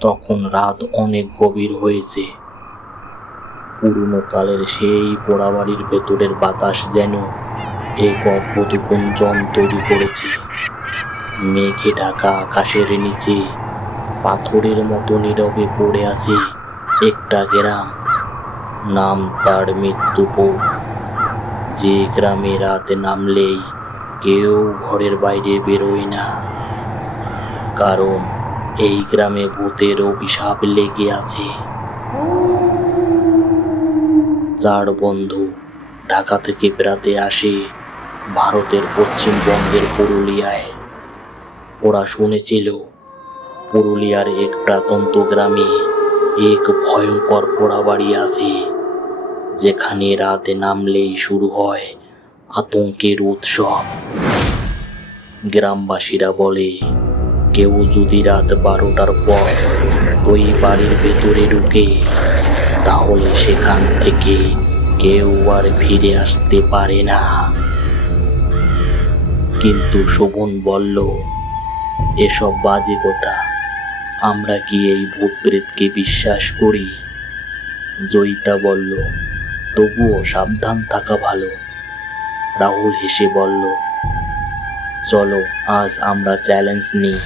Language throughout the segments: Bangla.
তখন রাত অনেক গভীর হয়েছে। পুরনো কালের সেই পোড়াবাড়ির ভেতরের বাতাস যেন এক অদ্ভুত গুঞ্জন তৈরি করেছে। মেঘে ঢাকা আকাশের নিচে পাথরের মতো নীরবে পড়ে আছে একটা গ্রাম, নাম তার মৃত্যুপুর। যে গ্রামে রাতে নামলেই কেউ ঘরের বাইরে বেরোয় না, কারণ এই গ্রামে ভূতের অভিশাপ লেগে আছে। চার বন্ধু ঢাকা থেকে বেড়াতে আসে ভারতের পশ্চিমবঙ্গের পুরুলিয়ায়। ওরা শুনেছিল পুরুলিয়ার এক প্রত্যন্ত গ্রামে এক ভয়ঙ্কর পোড়াবাড়ি আছে, যেখানে রাতে নামলেই শুরু হয় আতঙ্কের উৎসব। গ্রামবাসীরা বলে, কেউ যদি রাত 12টার পর ওই বাড়ির ভেতরে ঢুকে, তাহলে সেখান থেকে কেউ আর ফিরে আসতে পারে না। কিন্তু শোভন বলল, এসব বাজে কথা, আমরা কি এই ভূত প্রেতকে বিশ্বাস করি? জয়িতা বলল, তবুও সাবধান থাকা ভালো। রাহুল হেসে বলল, চলো আজ আমরা চ্যালেঞ্জ নিই।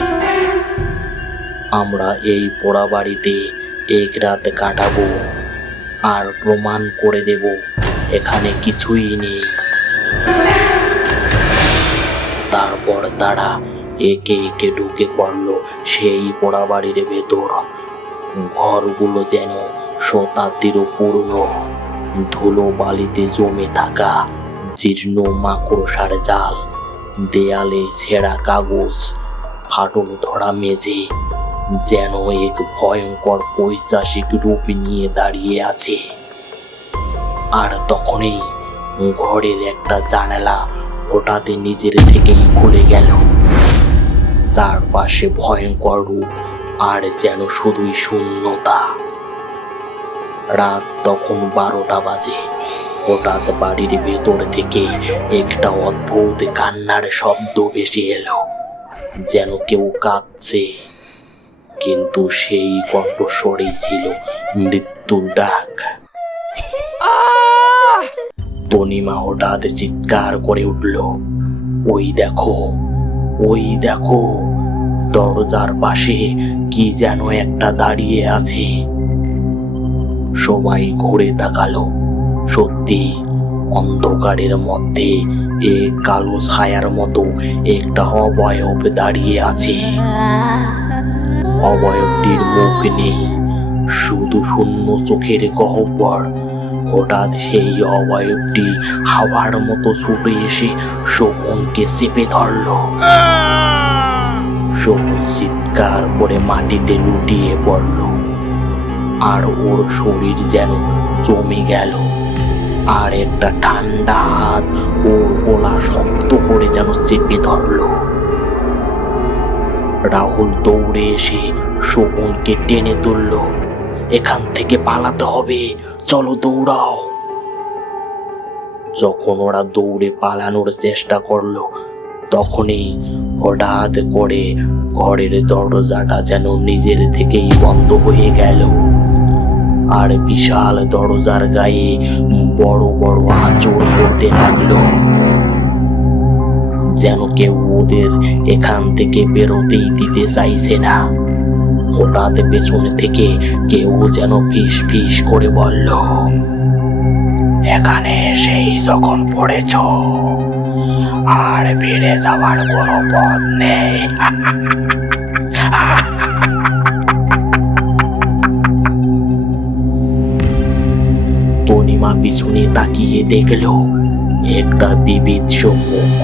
আমরা এই পোড়া বাড়িতে এক রাত কাটাবো আর প্রমাণ করে দেব এখানে কিছুই নেই। তারপর তারা একে একে ঢুকে পড়ল সেই পোড়া বাড়ির ভেতর। ঘরগুলো যেন শতাব্দীরও পুরনো, ধুলো বালিতে জমে থাকা জীর্ণ মাকড়সার জাল, দেয়ালে ছেঁড়া কাগজ, ফাটল ধরা মেঝে যেন এক ভয়ঙ্কর পৈশাচিক রূপ নিয়ে দাঁড়িয়ে আছে। আর তখনই ঘরের একটা জানালা হঠাৎ নিজের থেকেই খুলে গেল। চারপাশে ভয়ঙ্কর রূপ আর যেন শুধুই শূন্যতা। রাত তখন 12টা বাজে। হঠাৎ বাড়ির ভেতর থেকে একটা অদ্ভুত কান্নার শব্দ ভেসে এলো, যেন কেউ কাঁদছে, কিন্তু সেই কণ্ঠস্বরেই ছিল মৃত্যুর ডাক। তনিমা হঠাৎ চিৎকার করে উঠল, ওই দেখো, ওই দেখো, দরজার পাশে কি যেন একটা দাঁড়িয়ে আছে। সবাই ঘুরে তাকালো। সত্যি, অন্ধকারের মধ্যে এক কালো ছায়ার মতো একটা অবয়ব দাঁড়িয়ে আছে। অবয়বটির মুখ নেই, শুধু শূন্য চোখের গহ্বর। হঠাৎ সেই অবয়বটি হাওয়ার মতো ছুটে এসে শোভনকে চেপে ধরল। শোভন চিৎকার করে মাটিতে লুটিয়ে পড়ল, আর ওর শরীর যেন জমে গেল, আর একটা ঠান্ডা হাত ওর গলা শক্ত করে যেন চেপে ধরল। রাহুল দৌড়ে এসে শোভনকে টেনে তুলল, এখান থেকে পালাতে হবে, চলো দৌড়াও। যখন ওরা দৌড়ে পালানোর চেষ্টা করলো, তখনই হঠাৎ করে ঘরের দরজাটা যেন নিজের থেকেই বন্ধ হয়ে গেল, আর বিশাল দরজার গায়ে বড় বড় আঁচড় পড়তে লাগলো, যেন কেউ ওদের এখান থেকে বেরোতেই দিতে চাইছে না। হঠাৎ পেছন থেকে কেউ যেন ফিস ফিস করে বলল, এখানে এসেই যখন পড়েছ, আর ফিরে যাওয়ার কোনো পথ নেই। তনিমা পিছনে তাকিয়ে দেখল একটা বিভৎস মুখ।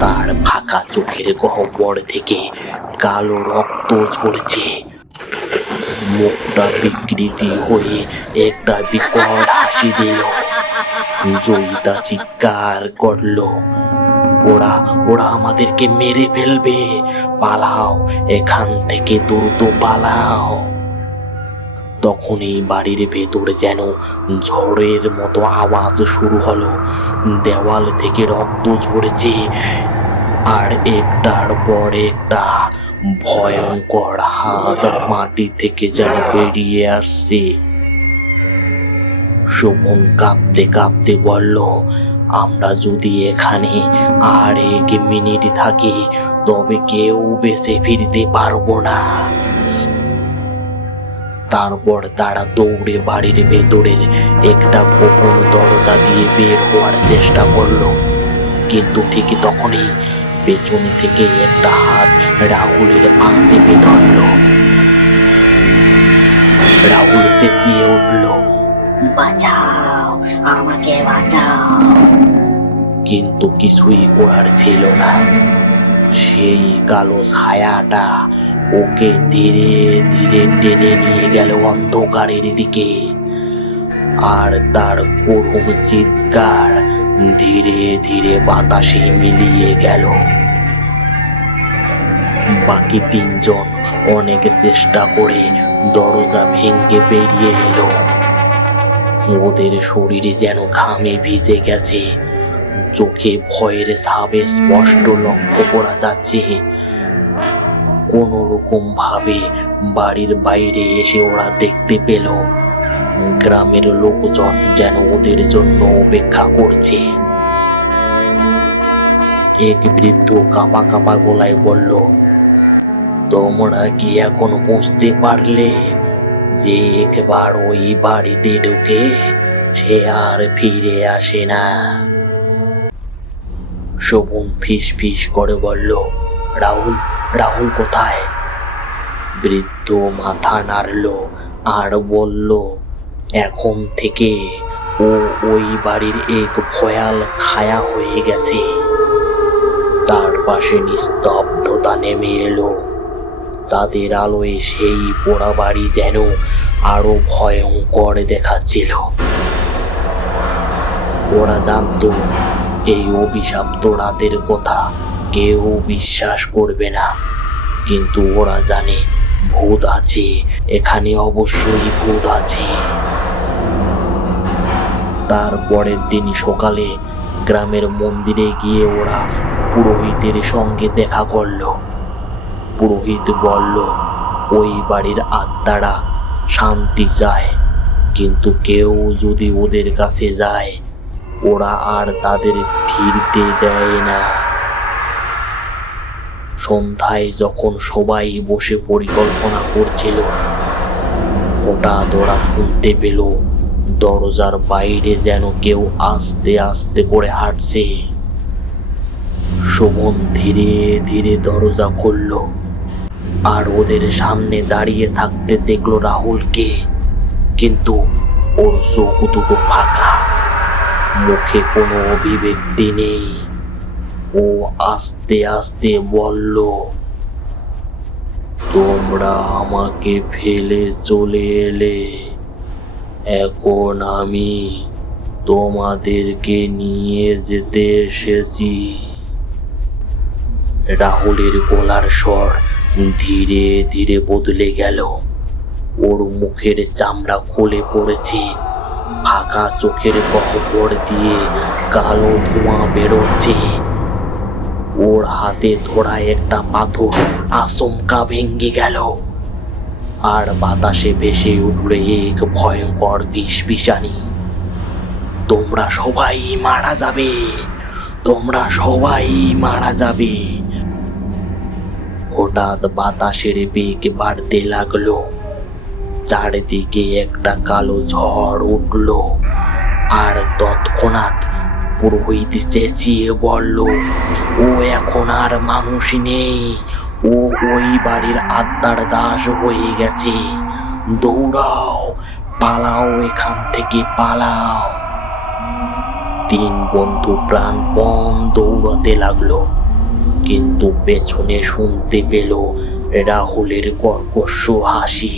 তার ফাঁকা চোখের গহ্বর থেকে কালো রক্ত ঝরছে। মুখটা বিকৃতি হয়ে একটা বিকট হাসি দিল। জয়িতা চিৎকার করলো, ওরা ওরা আমাদেরকে মেরে ফেলবে, পালাও এখান থেকে, দ্রুত পালাও। তখনই বাড়ির ভেতরে যেন ঝড়ের মতো আওয়াজ শুরু হলো। দেওয়াল থেকে রক্ত ঝরেছে, আর একটার পর একটা ভয়ঙ্কর হাত মাটি থেকে যেন বেরিয়ে আসছে। শোভন কাঁপতে কাঁপতে বলল, আমরা যদি এখানে আর 1 মিনিট থাকি তবে কেউ বেঁচে ফিরতে পারবো না। তারপর তারা দৌড়ে বাড়ির ভেতরের একটা গোপন দরজা দিয়ে বের হওয়ার চেষ্টা করলো। কিন্তু ঠিক তখনই পেছন থেকে একটা হাত রাহুলের পা চেপে ধরল। রাহুল চেঁচিয়ে উঠল, বাঁচাও, আমাকে বাঁচাও। কিন্তু কিছুই করার ছিল না। সেই কালো ছায়াটা ওকে ধীরে ধীরে টেনে নিয়ে গেল অন্ধকারের দিকে। আর তার করুণ চিৎকার ধীরে ধীরে বাতাসে মিলিয়ে গেল। বাকি 3জন অনেক চেষ্টা করে দরজা ভেঙে বেরিয়ে এলো। ওদের শরীরে যেন ঘামে ভিজে গেছে, চোখে ভয়ের ছাপে স্পষ্ট লক্ষ্য করা যাচ্ছে। কোনো রকম ভাবে বাড়ির বাইরে এসে ওরা দেখতে পেল গ্রামের লোকজন যেন ওদের জন্য অপেক্ষা করছে। এক বৃদ্ধ কাঁপা কাঁপা গলায় বলল, তোমরা কি এখন বুঝতে পারলে যে একবার ওই বাড়িতে ঢুকে সে আর ফিরে আসে না? শোভন ফিস ফিস করে বলল, রাহুল, রাহুল কোথায়? বৃদ্ধ মাথা নাড়ল আর বলল, এখন থেকে ও ওই বাড়ির এক ভয়াল ছায়া হয়ে গেছে। চারপাশে নিস্তব্ধতা নেমে এলো। চাঁদের আলোয় সেই পোড়া বাড়ি যেন আরো ভয়ঙ্কর দেখাচ্ছিল। ওরা জানতো এই অভিশপ্ত রাতের কথা কেউ বিশ্বাস করবে না, কিন্তু ওরা জানে ভূত আছে, এখানে অবশ্যই ভূত আছে। তারপরের দিন সকালে গ্রামের মন্দিরে গিয়ে ওরা পুরোহিতের সঙ্গে দেখা করলো। পুরোহিত বলল, ওই বাড়ির আত্মারা শান্তি চায়, কিন্তু কেউ যদি ওদের কাছে যায় ওরা আর তাদের ফিরতে দেয় না। সন্ধ্যায় যখন সবাই বসে পরিকল্পনা করছিল, হঠাৎ ওরা শুনতে পেল দরজার বাইরে যেন কেউ আস্তে আস্তে করে হাঁটছে। শোভন ধীরে ধীরে দরজা খুলল আর ওদের সামনে দাঁড়িয়ে থাকতে দেখলো রাহুলকে, কিন্তু ওর চোখ দুটো ফাঁকা, মুখে কোনো অভিব্যক্তি নেই। ও আস্তে আস্তে বলল, তোমরা আমাকে ফেলে চলে এলে, এখন আমি তোমাদেরকে নিয়ে যেতে এসেছি। রাহুলের গলার স্বর ধীরে ধীরে বদলে গেল। ওর মুখের চামড়া খুলে পড়েছে, ফাঁকা চোখের গহ্বর দিয়ে কালো ধোঁয়া বেরোচ্ছে। ওর হাতে ধরা একটা পাথর আচমকা ভেঙে গেল আর বাতাসে ভেসে উঠল এক ভয়ঙ্কর ফিসফিসানি। তোমরা সবাই মারা যাবে, তোমরা সবাই মারা যাবে। হঠাৎ বাতাসের বেগ বাড়তে লাগলো। চারিদিকে একটা কালো ঝড় উঠল আর তৎক্ষণাৎ পুরোহিত চেঁচিয়ে বলল, ও এখন আর মানুষ নেই, ও ওই বাড়ির আত্মার দাস হয়ে গেছে। দৌড়াও, পালাও, এখান থেকে পালাও। 3 বন্ধু প্রাণপণ দৌড়াতে লাগলো, কিন্তু পেছনে শুনতে পেল রাহুলের কর্কশ হাসি।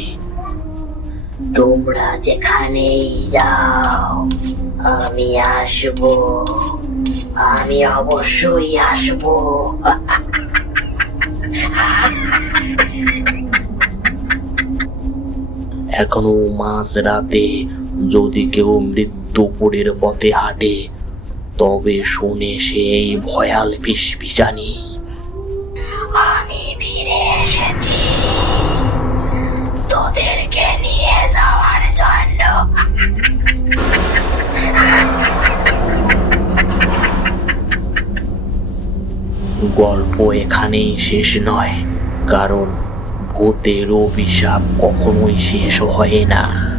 তোমরা যেখানেই যাও আমি আসবো, আমি অবশ্যই আসবো। এখনো মাঝ রাতে যদি কেউ মৃত্যুপুরের পথে হাঁটে তবে শুনে সেই ভয়াল ফিসফিসানি। আমি ফিরে এসে গল্প এখানেই শেষ নয়, কারণ ভূতের অভিশাপ কখনোই শেষ হয় না।